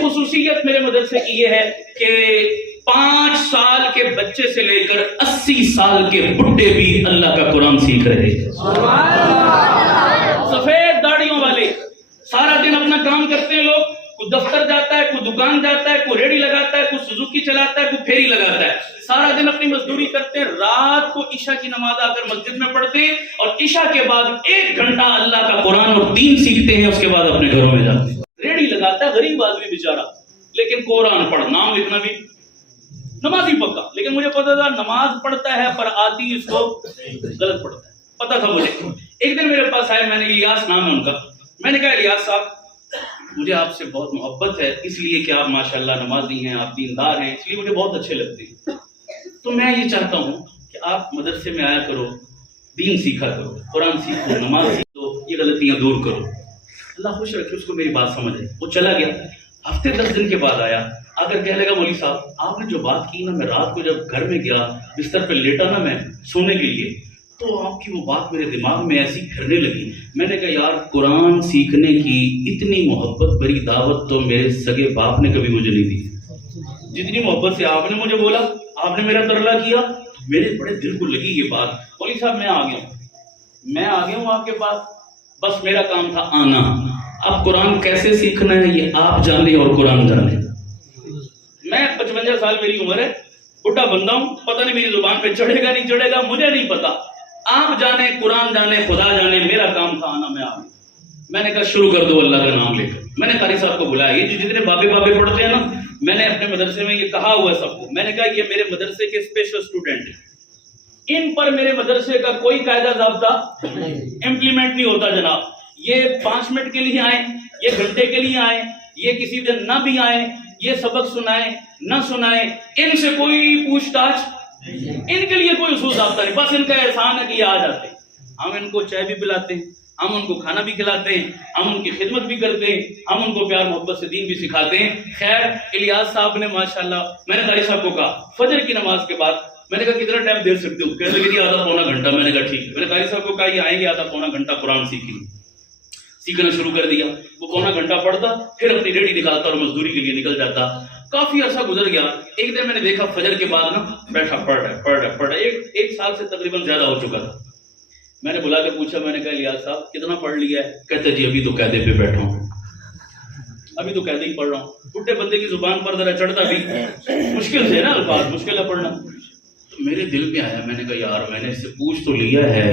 خصوصیت میرے مدرسے کی یہ ہے کہ 5 سال کے بچے سے لے کر 80 سال کے بڈھے بھی اللہ کا قرآن سیکھ رہے ہیں. سفید داڑھیوں والے سارا دن اپنا کام کرتے ہیں لوگ. کوئی دفتر جاتا ہے, کوئی دکان جاتا ہے, کوئی ریڑھی لگاتا ہے, کوئی سوزوکی چلاتا ہے, کوئی پھیری لگاتا ہے. سارا دن اپنی مزدوری کرتے ہیں, رات کو عشاء کی نماز آ کر مسجد میں پڑھتے ہیں اور عشاء کے بعد 1 گھنٹہ اللہ کا قرآن اور دین سیکھتے ہیں. اس کے بعد اپنے گھروں میں جاتے ہیں. ریڑھی لگاتا ہے غریب آدمی بیچارہ, لیکن قرآن پڑھ, نام لکھنا بھی نمازی پکا, لیکن مجھے پتا تھا نماز پڑھتا ہے پر آتی اس کو غلط پڑھتا ہے, پتا تھا مجھے. ایک دن میرے پاس آئے, میں نے الیاس نام ہے ان کا, میں نے کہا الیاس صاحب مجھے آپ سے بہت محبت ہے, اس لیے کہ آپ ماشاءاللہ نمازی ہیں, آپ دیندار ہیں, اس لیے مجھے بہت اچھے لگتے ہیں. تو میں یہ چاہتا ہوں کہ آپ مدرسے میں آیا کرو, دین سیکھا کرو, قرآن سیکھو, نماز سیکھو, یہ غلطیاں دور کرو. اللہ خوش رکھے اس کو میری بات سمجھ آئی. وہ چلا گیا. ہفتے 10 دن کے بعد آیا, آ کر کہنے لگا مولوی صاحب آپ نے جو بات کی نا, میں رات کو جب گھر میں گیا بستر پہ لیٹا نا میں سونے کے لیے, تو آپ کی وہ بات میرے دماغ میں ایسی پھرنے لگی. میں نے کہا یار قرآن سیکھنے کی اتنی محبت بری دعوت تو میرے سگے باپ نے کبھی مجھے نہیں دی. جتنی محبت سے آپ نے مجھے بولا, آپ نے میرا ترلا کیا, میرے بڑے دل کو لگی یہ بات. مولوی صاحب میں آ گیا ہوں آپ کے پاس, بس میرا کام تھا آنا. اب قرآن کیسے سیکھنا ہے یہ آپ جانے اور قرآن جانے. میں 55 سال میری عمر ہے, بڈھا بندہ ہوں, پتہ نہیں میری زبان پہ چڑھے گا نہیں چڑھے گا مجھے نہیں پتا. آپ جانے, قرآن جانے, خدا جانے, میرا کام تھا آنا. میں آ گیا. میں نے کہا شروع کر دو اللہ کا نام لے کر. میں نے قاری صاحب کو بلایا, یہ جو جتنے بابے پڑھتے ہیں نا, میں نے اپنے مدرسے میں یہ کہا ہوا ہے سب کو. میں نے کہا یہ میرے مدرسے کے اسپیشل اسٹوڈنٹ ہیں, ان پر میرے مدرسے کا کوئی قاعدہ ضابطہ امپلیمنٹ نہیں ہوتا جناب. یہ 5 منٹ کے لیے آئیں, یہ گھنٹے کے لیے آئیں, یہ کسی دن نہ بھی آئیں, یہ سبق سنائیں نہ سنائیں, ان سے کوئی پوچھ تاچھ, ان کے لیے کوئی اصول ضابطہ نہیں. بس ان کا احسان ہے کہ یہ آ جاتے ہیں, ہم ان کو چائے بھی پلاتے ہیں, ہم ان کو کھانا بھی کھلاتے ہیں, ہم ان کی خدمت بھی کرتے ہیں, ہم ان کو پیار محبت سے دین بھی سکھاتے ہیں. خیر الیاس صاحب نے ماشاءاللہ, میں نے قاری صاحب کو کہا فجر کی نماز کے بعد, میں نے کہا کتنا ٹائم دے سکتے ہو؟ کہنے لگے آدھا پونا گھنٹہ. میں نے کہا ٹھیک ہے. میں نے قاری صاحب کو کہا یہ آئیں گے آدھا پونا گھنٹہ قرآن سیکھنا شروع کر دیا. وہ پونا گھنٹہ پڑھتا, پھر اپنی ریڑھی نکالتا اور مزدوری کے لیے نکل جاتا. کافی عرصہ گزر گیا. ایک دن میں نے دیکھا فجر کے بعد نا بیٹھا پڑھ رہا ہے. ایک سال سے تقریباً زیادہ ہو چکا تھا. میں نے بلا کے پوچھا, میں نے کہا الیاس صاحب کتنا پڑھ لیا ہے؟ کہتے جی ابھی تو قاعدے پہ بیٹھا ہوں, ابھی تو قاعدے ہی پڑھ رہا ہوں. بڈھے بندے کی زبان پر ذرا چڑھتا بھی مشکل سے نا, الفاظ مشکل ہے پڑھنا. تو میرے دل میں آیا, میں نے کہا یار میں نے اس سے پوچھ تو لیا ہے,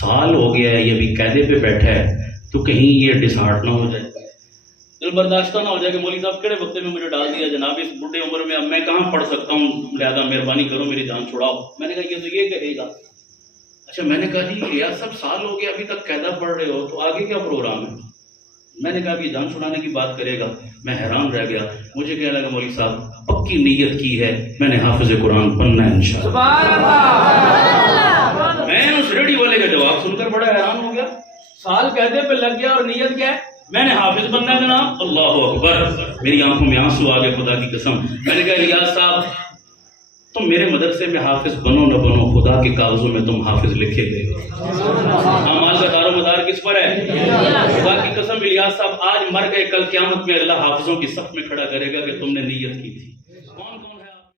سال ہو گیا ہے, یہ ابھی قاعدے پہ بیٹھا ہے, تو کہیں یہ ڈسہارٹ نہ ہو جائے, دل برداشتہ نہ ہو جائے کہ مولوی صاحب کڑے وقت میں مجھے ڈال دیا جناب اس بڈھے عمر میں, اب میں کہاں پڑھ سکتا ہوں, لہذا مہربانی کرو میری جان چھڑاؤ. میں نے کہا یہ تو یہ کہے گا. اچھا میں نے کہا جی یار سب سال ہو گیا ابھی تک قاعدہ پڑھ رہے ہو, تو آگے کیا پروگرام ہے؟ میں نے کہا یہ جان چھڑانے کی بات کرے گا. میں حیران رہ گیا. مجھے کہنے لگا مولوی صاحب پکی نیت کی ہے, میں نے حافظ قرآن بننا ہے انشاءاللہ. میں اس ریڈی والے کا جواب سن کر بڑا حیران ہو گیا. سال قاعدے پہ لگ گیا اور نیت کیا ہے؟ میں نے حافظ بننا ہے جناب. اللہ اکبر, میری آنکھوں میں آنسو آ گئے خدا کی قسم. میں نے کہا الیاس صاحب تم میرے مدرسے میں حافظ بنو نہ بنو, خدا کے کاغذوں میں تم حافظ لکھے گئے ہو. اعمال کا دار و مدار کس پر ہے؟ خدا کی قسم الیاس صاحب آج مر گئے, کل قیامت میں اللہ حافظوں کی صف میں کھڑا کرے گا کہ تم نے نیت کی تھی.